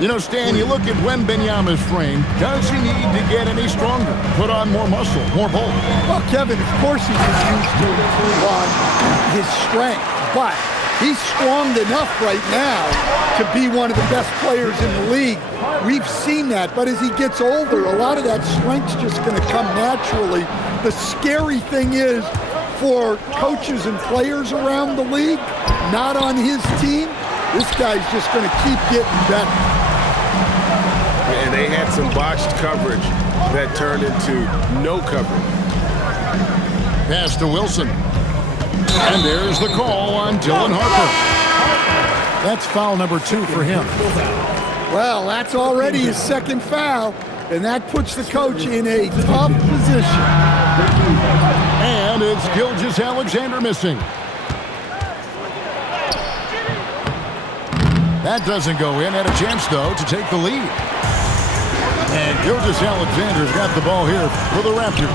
You know, Stan, you look at Wembanyama's frame. Does he need to get any stronger? Put on more muscle, more bulk? Well, Kevin, of course he's used to improve on his strength, but he's strong enough right now to be one of the best players in the league. We've seen that, but as he gets older, a lot of that strength's just going to come naturally. The scary thing is, for coaches and players around the league, not on his team, this guy's just going to keep getting better. And they had some botched coverage that turned into no coverage. Pass to Wilson. And there's the call on Dylan Harper. That's foul number 2 for him. Well, that's already his second foul, and that puts the coach in a tough position. And it's Gilgeous-Alexander missing. That doesn't go in. Had a chance, though, to take the lead. And Gilgeous-Alexander's got the ball here for the Raptors.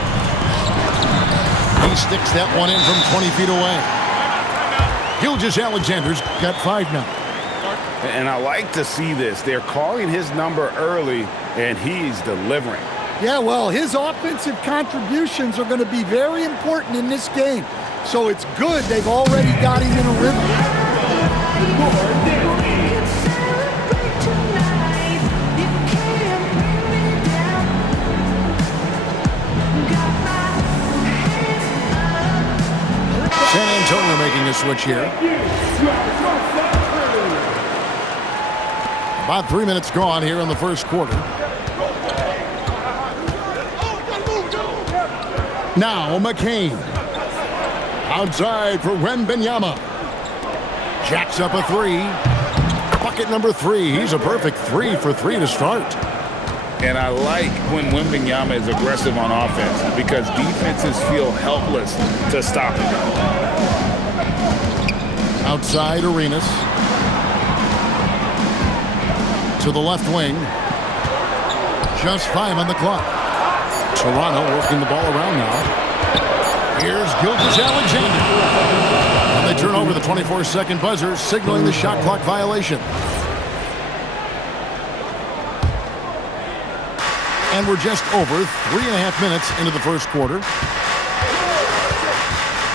He sticks that one in from 20 feet away. Gilgeous-Alexander's got 5 now. And I like to see this. They're calling his number early, and he's delivering. Yeah, well, his offensive contributions are going to be very important in this game. So it's good they've already got him in a rhythm. San Antonio making a switch here. About 3 minutes gone here in the first quarter. Now McCain. Outside for Wembanyama. Jacks up a 3. Bucket number 3. He's a perfect 3 for 3 to start. And I like when Wembanyama is aggressive on offense because defenses feel helpless to stop him. Outside Arenas. To the left wing. Just 5 on the clock. Toronto working the ball around now. Here's Gilgeous-Alexander. And they turn over the 24-second buzzer, signaling the shot clock violation. And we're just over 3.5 minutes into the first quarter.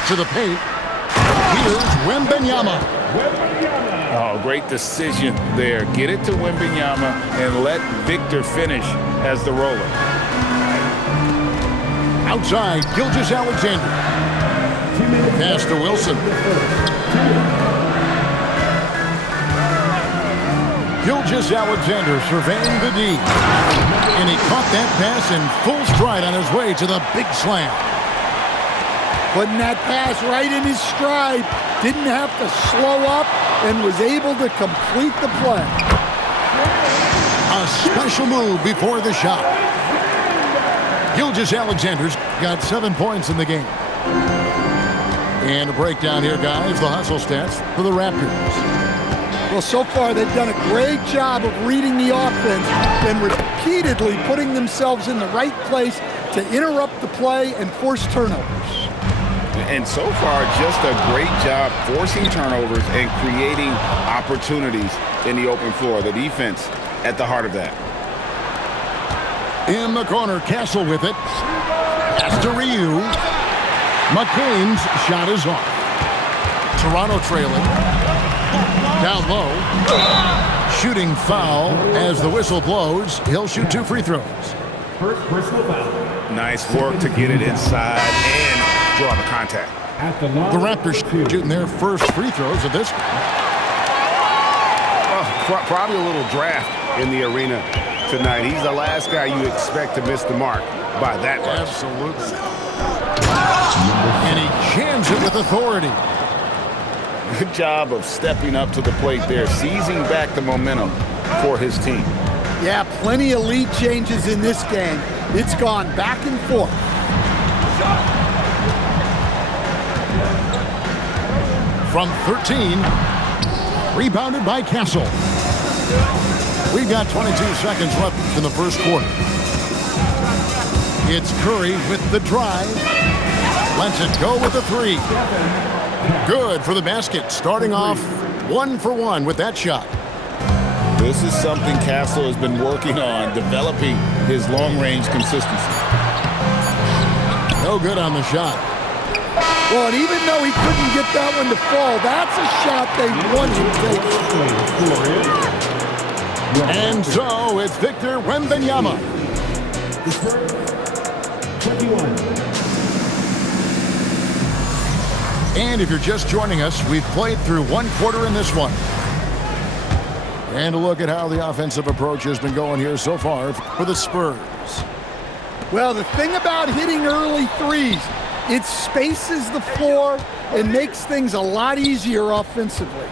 To the paint. Here's Wembanyama. Oh, great decision there. Get it to Wembanyama and let Victor finish as the roller. Outside, Gilgeous-Alexander. Pass to Wilson. Gilgeous-Alexander surveying the D. And he caught that pass in full stride on his way to the big slam. Putting that pass right in his stride. Didn't have to slow up and was able to complete the play. A special move before the shot. Gilgeous-Alexander's got 7 points in the game. And a breakdown here, guys. The hustle stats for the Raptors. Well, so far they've done a great job of reading the offense and repeatedly putting themselves in the right place to interrupt the play and force turnovers. And so far, just a great job forcing turnovers and creating opportunities in the open floor. The defense at the heart of that. In the corner, Castle with it. Pass to Ryu. McCain's shot is off. Toronto trailing. Down low. Shooting foul as the whistle blows. He'll shoot 2 free throws. First personal foul. Nice work to get it inside and draw the contact. The Raptors shooting their first free throws of this. Well, probably a little draft in the arena tonight. He's the last guy you expect to miss the mark by that much. Absolutely. And he jams it with authority. Good job of stepping up to the plate there, seizing back the momentum for his team. Yeah, plenty of lead changes in this game. It's gone back and forth. From 13, rebounded by Castle. We've got 22 seconds left in the first quarter. It's Curry with the drive. Lets it go with the 3. Good for the basket, starting off 1 for 1 with that shot. This is something Castle has been working on, developing his long-range consistency. No good on the shot. Well, and even though he couldn't get that one to fall, that's a shot they want to take. And so it's Victor Wembanyama. The Spurs, 21. And if you're just joining us, we've played through 1 quarter in this one. And a look at how the offensive approach has been going here so far for the Spurs. Well, the thing about hitting early threes, it spaces the floor and makes things a lot easier offensively.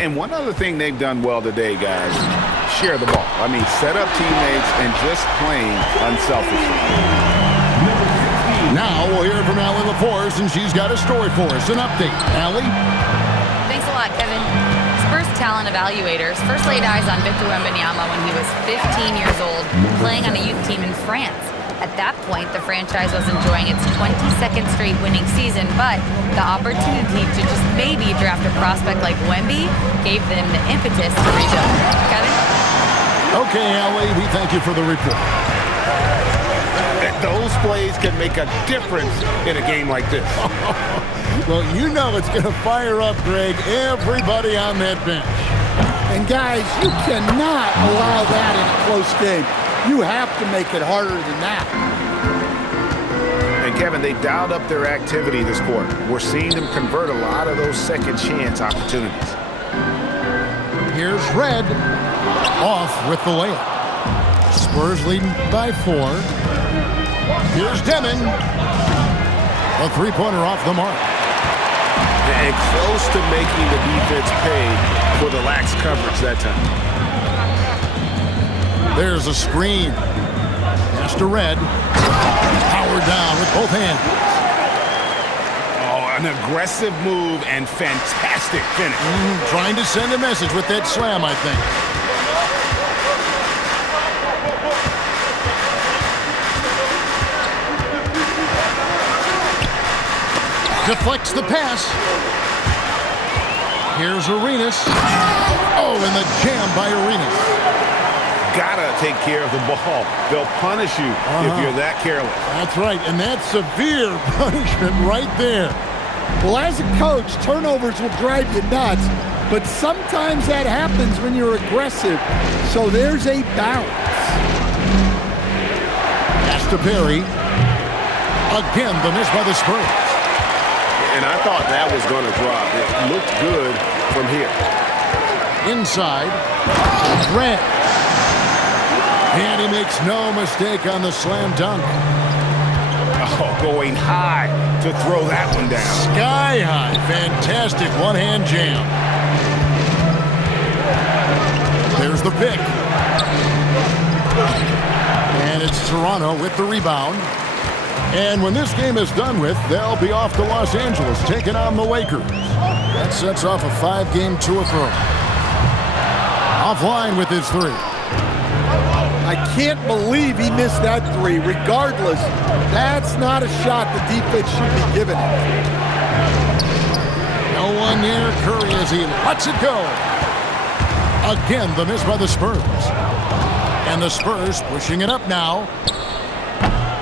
And one other thing they've done well today, guys, share the ball. I mean, set up teammates and just playing unselfishly. Now we'll hear from Allie LaForce, and she's got a story for us. An update. Allie? Thanks a lot, Kevin. Spurs talent evaluators first laid eyes on Victor Wembanyama when he was 15 years old, playing on a youth team in France. At that point, the franchise was enjoying its 22nd straight winning season, but the opportunity to just maybe draft a prospect like Wemby gave them the impetus to rebuild. Kevin? Okay, Allie, we thank you for the report. Those plays can make a difference in a game like this. Well, you know it's going to fire up, Greg, everybody on that bench. And guys, you cannot allow that in a close game. You have to make it harder than that. And Kevin, they dialed up their activity this quarter. We're seeing them convert a lot of those second chance opportunities. Here's Red off with the layup. Spurs leading by 4. Here's Demon. A three-pointer off the mark. And close to making the defense pay for the lax coverage that time. There's a screen. Pass to Red. Power down with both hands. Oh, an aggressive move and fantastic finish. Trying to send a message with that slam, I think. Deflects the pass. Here's Arenas. Oh, and the jam by Arenas. Gotta take care of the ball. They'll punish you if you're that careless. That's right, and that's severe punishment right there. Well, as a coach, turnovers will drive you nuts, but sometimes that happens when you're aggressive. So there's a balance. Pass to Perry. Again, the miss by the Spurs. And I thought that was going to drop. It looked good from here. Inside. Red. And he makes no mistake on the slam dunk. Oh, going high to throw that one down. Sky high. Fantastic one-hand jam. There's the pick. And it's Toronto with the rebound. And when this game is done with, they'll be off to Los Angeles, taking on the Lakers. That sets off a 5-game tour for him. Offline with his 3. I can't believe he missed that 3. Regardless, that's not a shot the defense should be giving him. No one near Curry as he lets it go. Again, the miss by the Spurs. And the Spurs pushing it up now.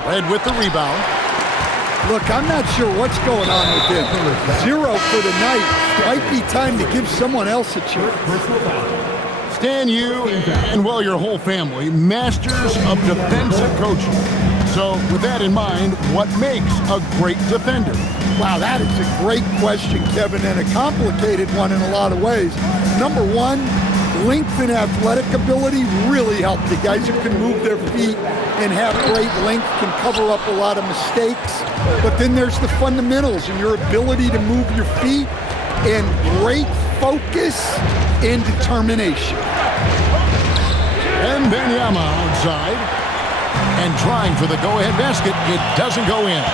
Red with the rebound. Look, I'm not sure what's going on with him. 0 for the night. Might be time to give someone else a chance. Stan, you and, well, your whole family, masters of defensive coaching. So with that in mind, what makes a great defender? Wow, that is a great question, Kevin, and a complicated one in a lot of ways. Number one, length and athletic ability really help. The guys who can move their feet and have great length can cover up a lot of mistakes. But then there's the fundamentals and your ability to move your feet and great focus and determination. And Wembanyama outside and trying for the go-ahead basket. It doesn't go in.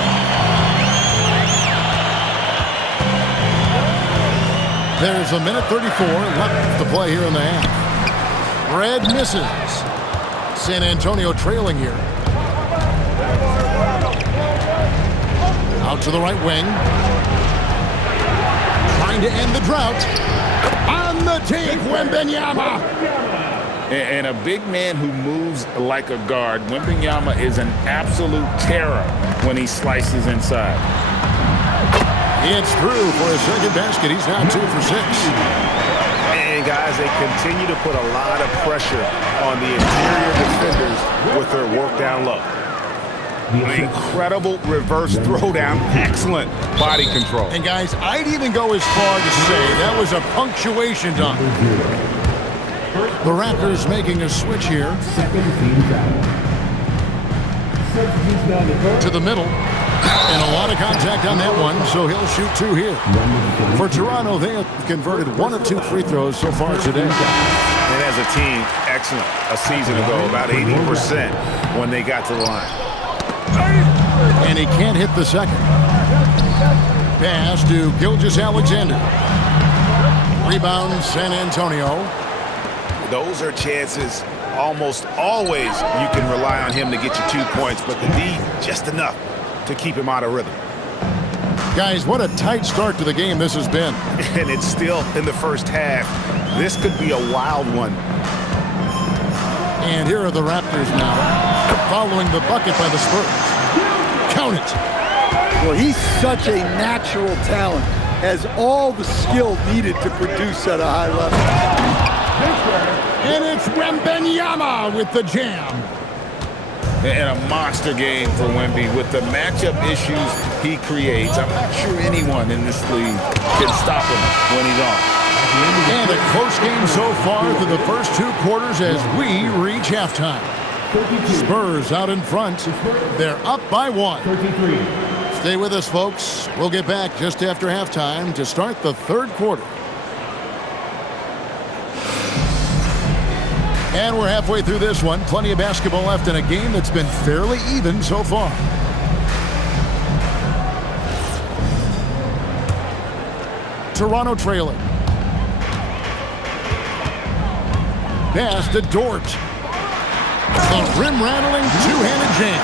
There's a minute 34 left to play here in the half. Red misses. San Antonio trailing here. Out to the right wing. Trying to end the drought. On the take, Wembanyama. And a big man who moves like a guard, Wembanyama is an absolute terror when he slices inside. It's through for his second basket. He's now 2 for 6. And guys, they continue to put a lot of pressure on the interior defenders with their work down low. Incredible reverse throwdown. Excellent body control. And guys, I'd even go as far to say that was a punctuation dunk. The Raptors making a switch here. To the middle. And a lot of contact on that one, so he'll shoot 2 here. For Toronto, they have converted 1 of 2 free throws so far today. And as a team, excellent. A season ago, about 80% when they got to the line. And he can't hit the second. Pass to Gilgeous-Alexander. Rebound, San Antonio. Those are chances almost always you can rely on him to get you 2 points, but the D just enough to keep him out of rhythm. Guys, what a tight start to the game this has been. And it's still in the first half. This could be a wild one. And here are the Raptors now, following the bucket by the Spurs. Count it. Well, he's such a natural talent, has all the skill needed to produce at a high level. And it's Wembanyama with the jam. And a monster game for Wemby with the matchup issues he creates. I'm not sure anyone in this league can stop him when he's on. And a close game so far through the first 2 quarters as we reach halftime. Spurs out in front. They're up by 1. Stay with us, folks. We'll get back just after halftime to start the 3rd quarter. And we're halfway through this one. Plenty of basketball left in a game that's been fairly even so far. Toronto trailing. Pass to Dort. The rim-rattling two-handed jam.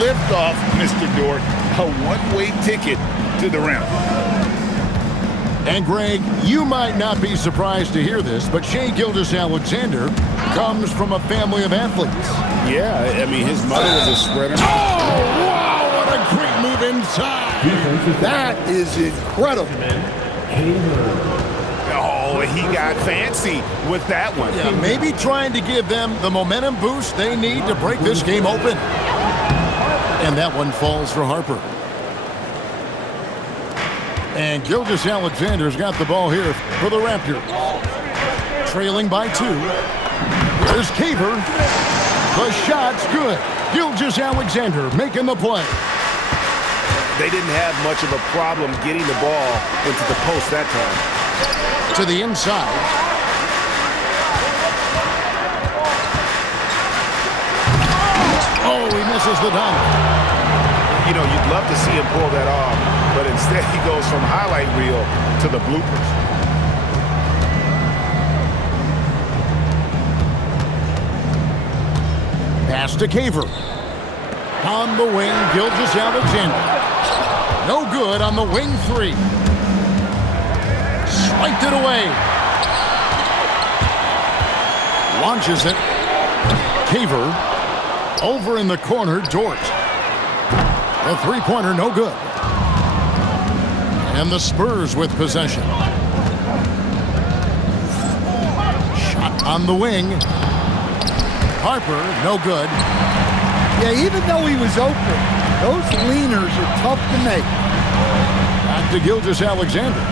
Lift off, Mr. Dort. A one-way ticket to the rim. And Greg, you might not be surprised to hear this, but Shai Gilgeous-Alexander comes from a family of athletes. Yeah, I mean, his mother was a sprinter. Oh, wow, what a great move inside. That is incredible. Oh, he got fancy with that one. Yeah, maybe trying to give them the momentum boost they need to break this game open. And that one falls for Harper. And Gilgeous-Alexander's got the ball here for the Raptors. Trailing by 2. Here's Caver. The shot's good. Gilgeous-Alexander making the play. They didn't have much of a problem getting the ball into the post that time. To the inside. Oh, he misses the dunk. You know, you'd love to see him pull that off, but instead he goes from highlight reel to the bloopers. Pass to Caver. On the wing, Gilgeous-Alexander. No good on the wing 3. Swiped it away. Launches it. Caver. Over in the corner, Dort. The three-pointer, no good. And the Spurs with possession. Shot on the wing. Harper, no good. Yeah, even though he was open, those leaners are tough to make. Back to Gilgeous-Alexander.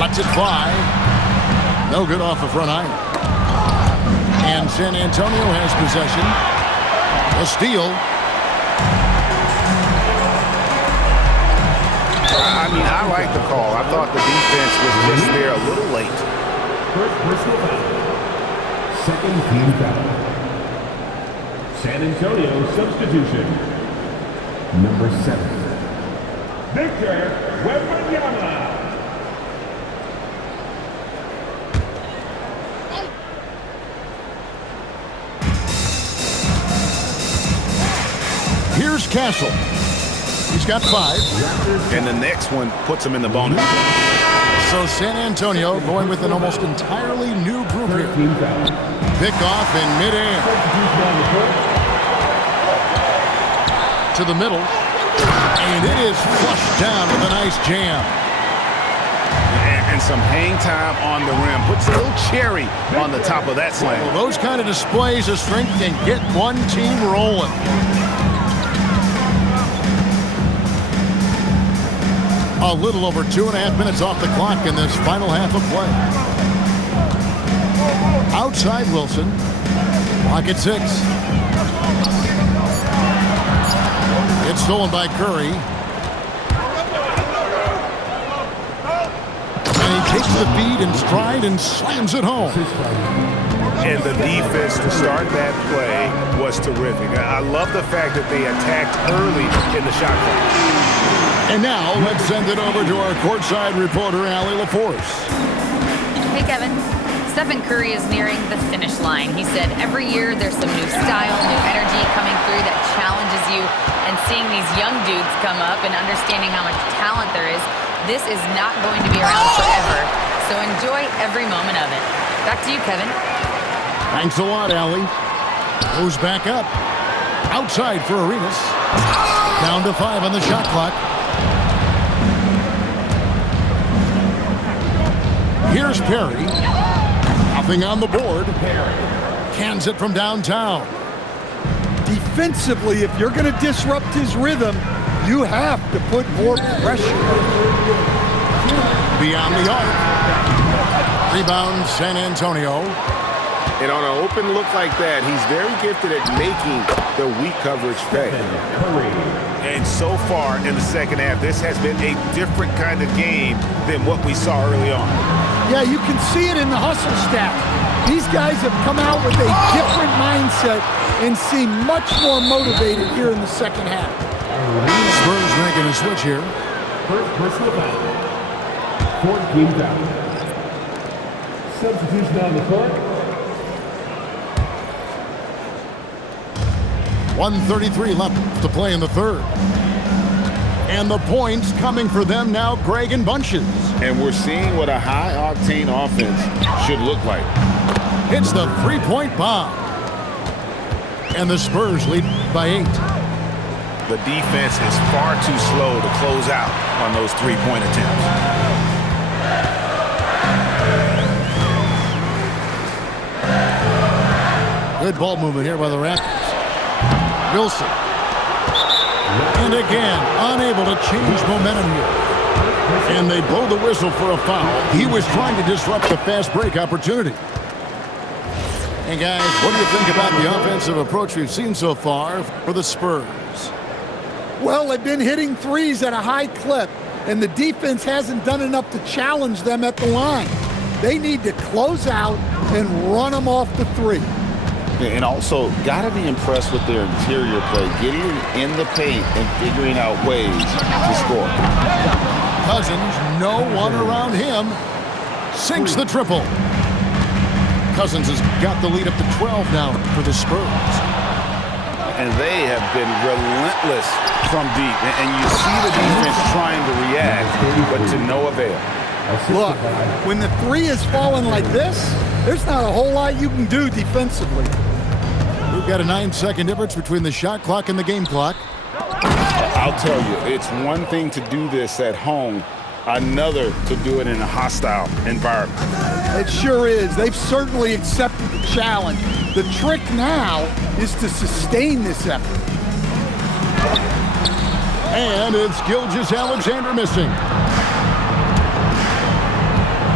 Lets it fly. No good off the front iron. And San Antonio has possession. A steal. I mean, I like the call. I thought the defense was just there a little late. First personal foul. Second team foul. San Antonio substitution. Number 7. Victor Wembanyama. Here's Castle. He's got 5. And the next one puts them in the bonus. So San Antonio going with an almost entirely new group here. Pick off in midair. To the middle. And it is flushed down with a nice jam. And some hang time on the rim. Puts a little cherry on the top of that slam. Well, those kind of displays of strength can get one team rolling. A little over 2.5 minutes off the clock in this final half of play. Outside Wilson. Clock at 6. It's stolen by Curry. And he takes the feed in stride and slams it home. And the defense to start that play was terrific. I love the fact that they attacked early in the shot clock. And now let's send it over to our courtside reporter, Allie LaForce. Hey, Kevin. Stephen Curry is nearing the finish line. He said every year there's some new style, new energy coming through that challenges you. And seeing these young dudes come up and understanding how much talent there is, this is not going to be around forever. So enjoy every moment of it. Back to you, Kevin. Thanks a lot, Allie. Goes back up. Outside for Arenas. Down to 5 on the shot clock. Here's Perry. Nothing on the board. Cans it from downtown. Defensively, if you're going to disrupt his rhythm, you have to put more pressure. Beyond the arc. Rebound San Antonio. And on an open look like that, he's very gifted at making the weak coverage pay. And so far in the second half, this has been a different kind of game than what we saw early on. Yeah, you can see it in the hustle stat. These guys have come out with a different mindset and seem much more motivated here in the second half. Spurs making a switch here. First personal foul. 14 foul. Substitution on the court. 1:33 left to play in the third. And the points coming for them now, Greg in bunches. And we're seeing what a high-octane offense should look like. It's the three-point bomb. And the Spurs lead by 8. The defense is far too slow to close out on those three-point attempts. Good ball movement here by the Raptors. Wilson. And again, unable to change momentum here. And they blow the whistle for a foul. He was trying to disrupt the fast break opportunity. And guys, what do you think about the offensive approach we've seen so far for the Spurs? Well, they've been hitting threes at a high clip, and the defense hasn't done enough to challenge them at the line. They need to close out and run them off the three. And also, got to be impressed with their interior play, getting in the paint and figuring out ways to score. Cousins, no one around him, sinks the triple. Cousins has got the lead up to 12 now for the Spurs. And they have been relentless from deep. And you see the defense trying to react, but to no avail. Look, when the three is falling like this, there's not a whole lot you can do defensively. We've got a 9-second difference between the shot clock and the game clock. I'll tell you, it's one thing to do this at home, another to do it in a hostile environment. It sure is. They've certainly accepted the challenge. The trick now is to sustain this effort. And it's Gilgeous-Alexander missing.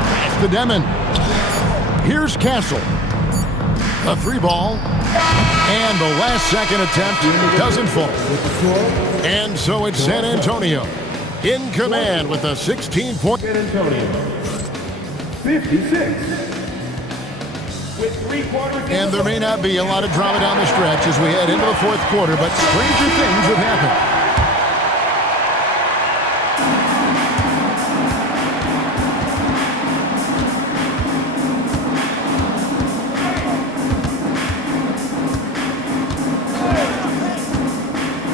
Pass to Demon. Here's Castle. A three ball. And the last second attempt doesn't fall. And so it's San Antonio in command with a 16-point. San Antonio, 56. With 3 quarters. And there may not be a lot of drama down the stretch as we head into the fourth quarter, but stranger things have happened.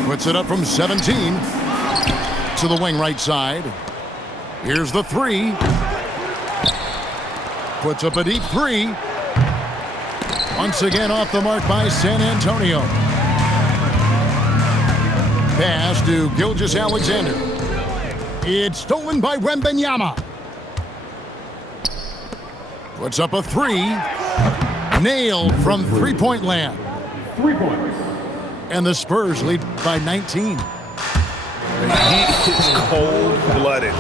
Puts it up from 17. to the wing right side. Here's the three. Puts up a deep three. Once again off the mark by San Antonio. Pass to Gilgeous-Alexander. It's stolen by Wembanyama. Puts up a three. Nailed from three-point land. 3 points. And the Spurs lead by 19. He is cold-blooded.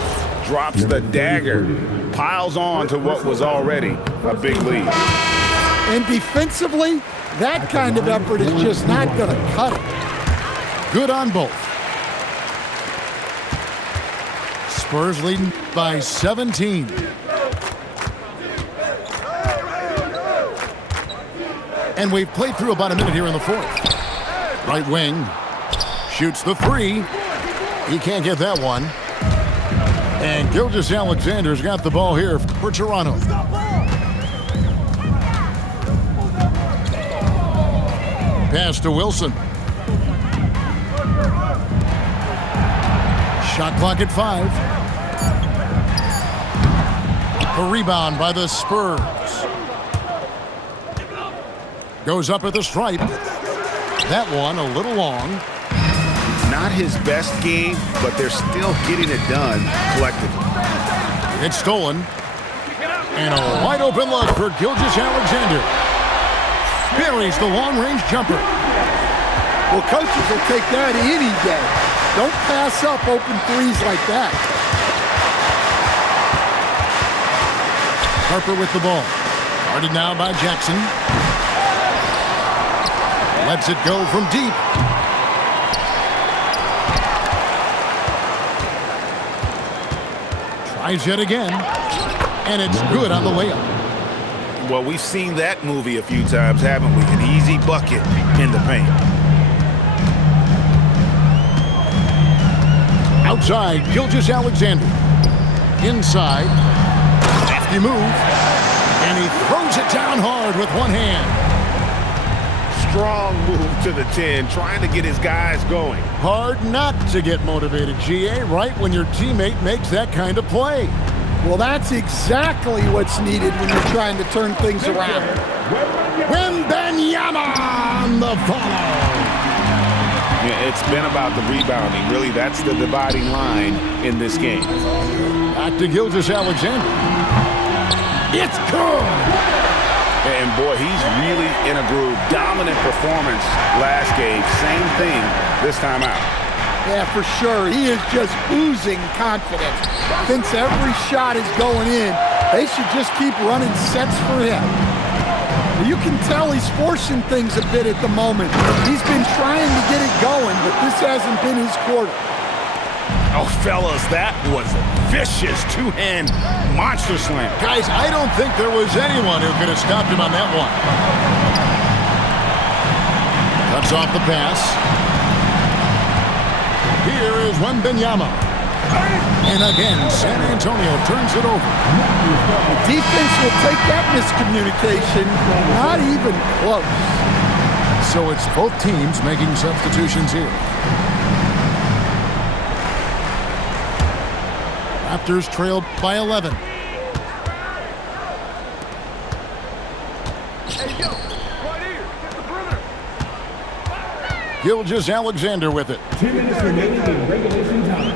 Drops the dagger. Piles on to what was already a big lead. And defensively, that kind of effort is just not going to cut it. Good on both. Spurs leading by 17. And we've played through about a minute here in the fourth. Right wing. Shoots the three. He can't get that one. And Gilgeous-Alexander's got the ball here for Toronto. Pass to Wilson. Shot clock at 5. A rebound by the Spurs. Goes up at the stripe. That one a little long. Not his best game, but they're still getting it done collectively. It's stolen. And a wide open look for Gilgeous-Alexander. Buries the long-range jumper. Well, coaches will take that any day. Don't pass up open threes like that. Harper with the ball. Guarded now by Jackson. Lets it go from deep. Tries yet again. And it's good on the layup. Well, we've seen that movie a few times, haven't we? An easy bucket in the paint. Outside, Gilgeous-Alexander. Inside. Lefty move. And he throws it down hard with one hand. Strong move to the 10, trying to get his guys going. Hard not to get motivated, GA, right when your teammate makes that kind of play. Well, that's exactly what's needed when you're trying to turn things around. Wembanyama on the follow. Yeah, it's been about the rebounding. Really, that's the dividing line in this game. Back to Gilgeous-Alexander. It's good. And boy, he's really in a groove. Dominant performance last game. Same thing this time out. Yeah, for sure. He is just oozing confidence. Thinks every shot is going in. They should just keep running sets for him. You can tell he's forcing things a bit at the moment. He's been trying to get it going, but this hasn't been his quarter. Oh, fellas, that was a vicious two-hand monster slam. Guys, I don't think there was anyone who could have stopped him on that one. Cuts off the pass. Here is Wembanyama. And again, San Antonio turns it over. The defense will take that miscommunication. Not even close. So it's both teams making substitutions here. Raptors trailed by 11. Gilgeous-Alexander with it. 2 minutes remaining in regulation time.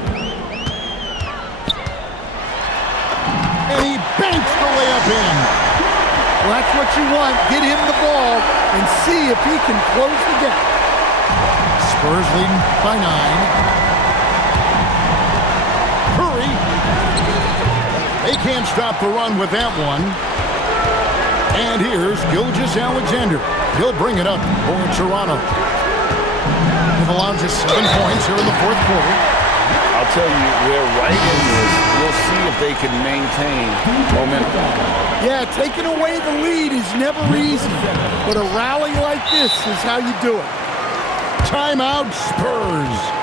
And he banks the layup in. Well, that's what you want. Get him the ball and see if he can close the gap. Spurs leading by 9. Curry. They can't stop the run with that one. And here's Gilgeous-Alexander. He'll bring it up for Toronto. They've allowed just 7 points here in the fourth quarter. I'll tell you, they're right in this. We'll see if they can maintain momentum. Yeah, taking away the lead is never easy, but a rally like this is how you do it. Timeout, Spurs.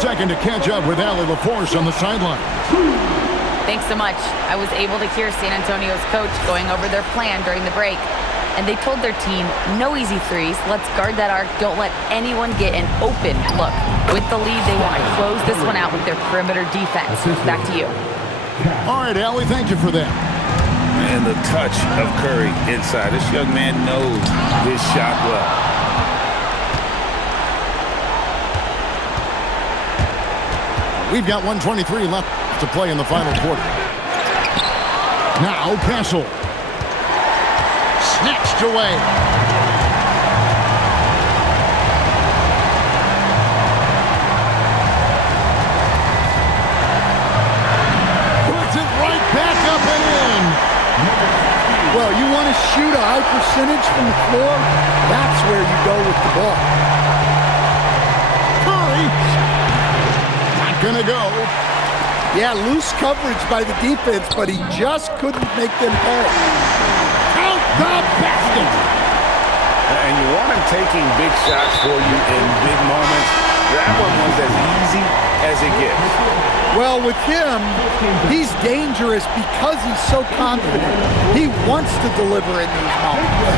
second to catch up with Allie LaForce on the sideline. Thanks so much. I was able to hear San Antonio's coach going over their plan during the break. And they told their team, no easy threes. Let's guard that arc. Don't let anyone get an open look. With the lead, they want to close this one out with their perimeter defense. Back to you. All right, Allie, thank you for that. And the touch of Curry inside. This young man knows his shot well. We've got 1:23 left to play in the final quarter. Now Castle. Snatched away. Puts it right back up and in. Well, you want to shoot a high percentage from the floor? That's where you go with the ball. Curry. Not gonna go. Yeah, loose coverage by the defense, but he just couldn't make them pay. Count the basket. And you want him taking big shots for you in big moments. That one was as easy as it gets. Well, with him, he's dangerous because he's so confident. He wants to deliver in these moments.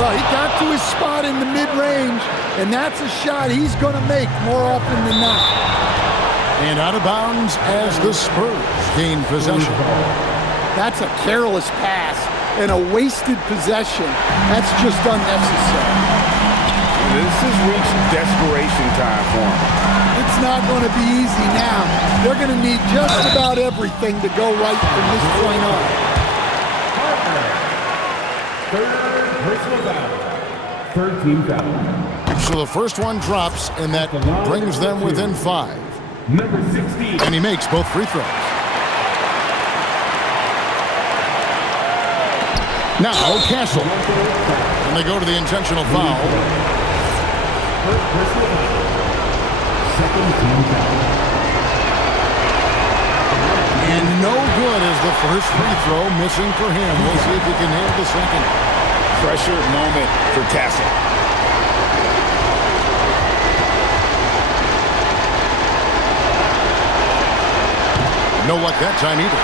Well, he got to his spot in the mid-range, and that's a shot he's going to make more often than not. And out of bounds as the Spurs gain possession. That's a careless pass and a wasted possession. That's just unnecessary. This has reached desperation time for him. It's not going to be easy now. They're going to need just about everything to go right from this point on. Third personal foul. Third team foul. So the first one drops, and that brings them within 5. Number 16. And he makes both free throws. Now Castle. And they go to the intentional foul. First personal foul. Second team foul. And no good as the first free throw missing for him. We'll see if he can hit the second. Pressure moment for Castle. No luck that time either.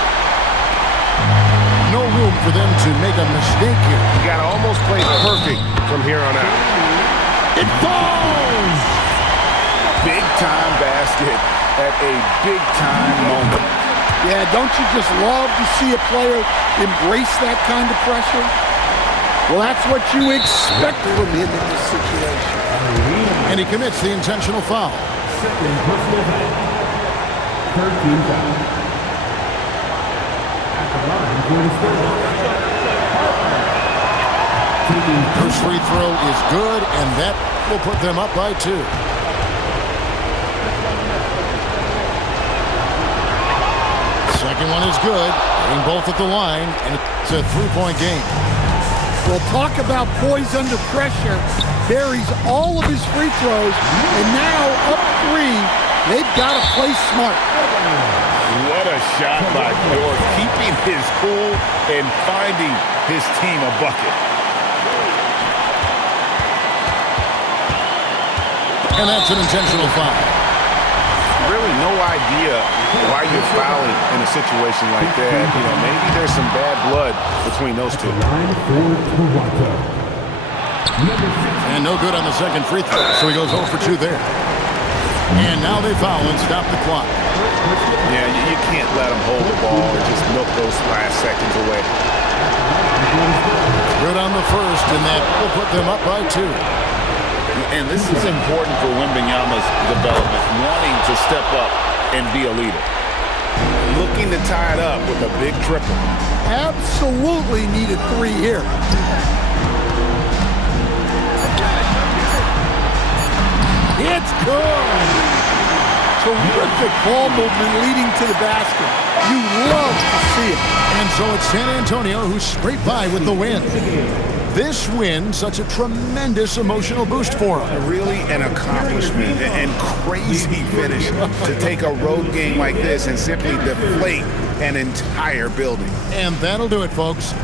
No room for them to make a mistake here. You got to almost play perfect from here on out. It falls! Big time basket at a big time moment. Yeah, don't you just love to see a player embrace that kind of pressure? Well, that's what you expect from him in this situation. And he commits the intentional foul. Second personal foul. Third team foul. At the line for the Spurs. First free throw is good, and that will put them up by 2. Second one is good, getting both at the line, and it's a 3-point game. Well, talk about poise under pressure. Buries all of his free throws, and now up 3. They've got to play smart. What a shot by Dort, keeping his cool and finding his team a bucket. And that's an intentional foul. Really no idea why you're fouling in a situation like that. You know, maybe there's some bad blood between those two. Line for Toronto. Number 6. And no good on the second free throw, so he goes 0 for 2 there. And now they foul and stop the clock. Yeah, you can't let them hold the ball and just milk those last seconds away. Good on the first, and that will put them up by 2. And this is important for Wembanyama's development, wanting to step up and be a leader. Looking to tie it up with a big triple. Absolutely needed 3 here. It's good. Terrific ball movement leading to the basket. You love to see it. And so it's San Antonio who scraped by with the win. This win, such a tremendous emotional boost for them. Really an accomplishment and crazy finish to take a road game like this and simply deflate an entire building. And that'll do it, folks.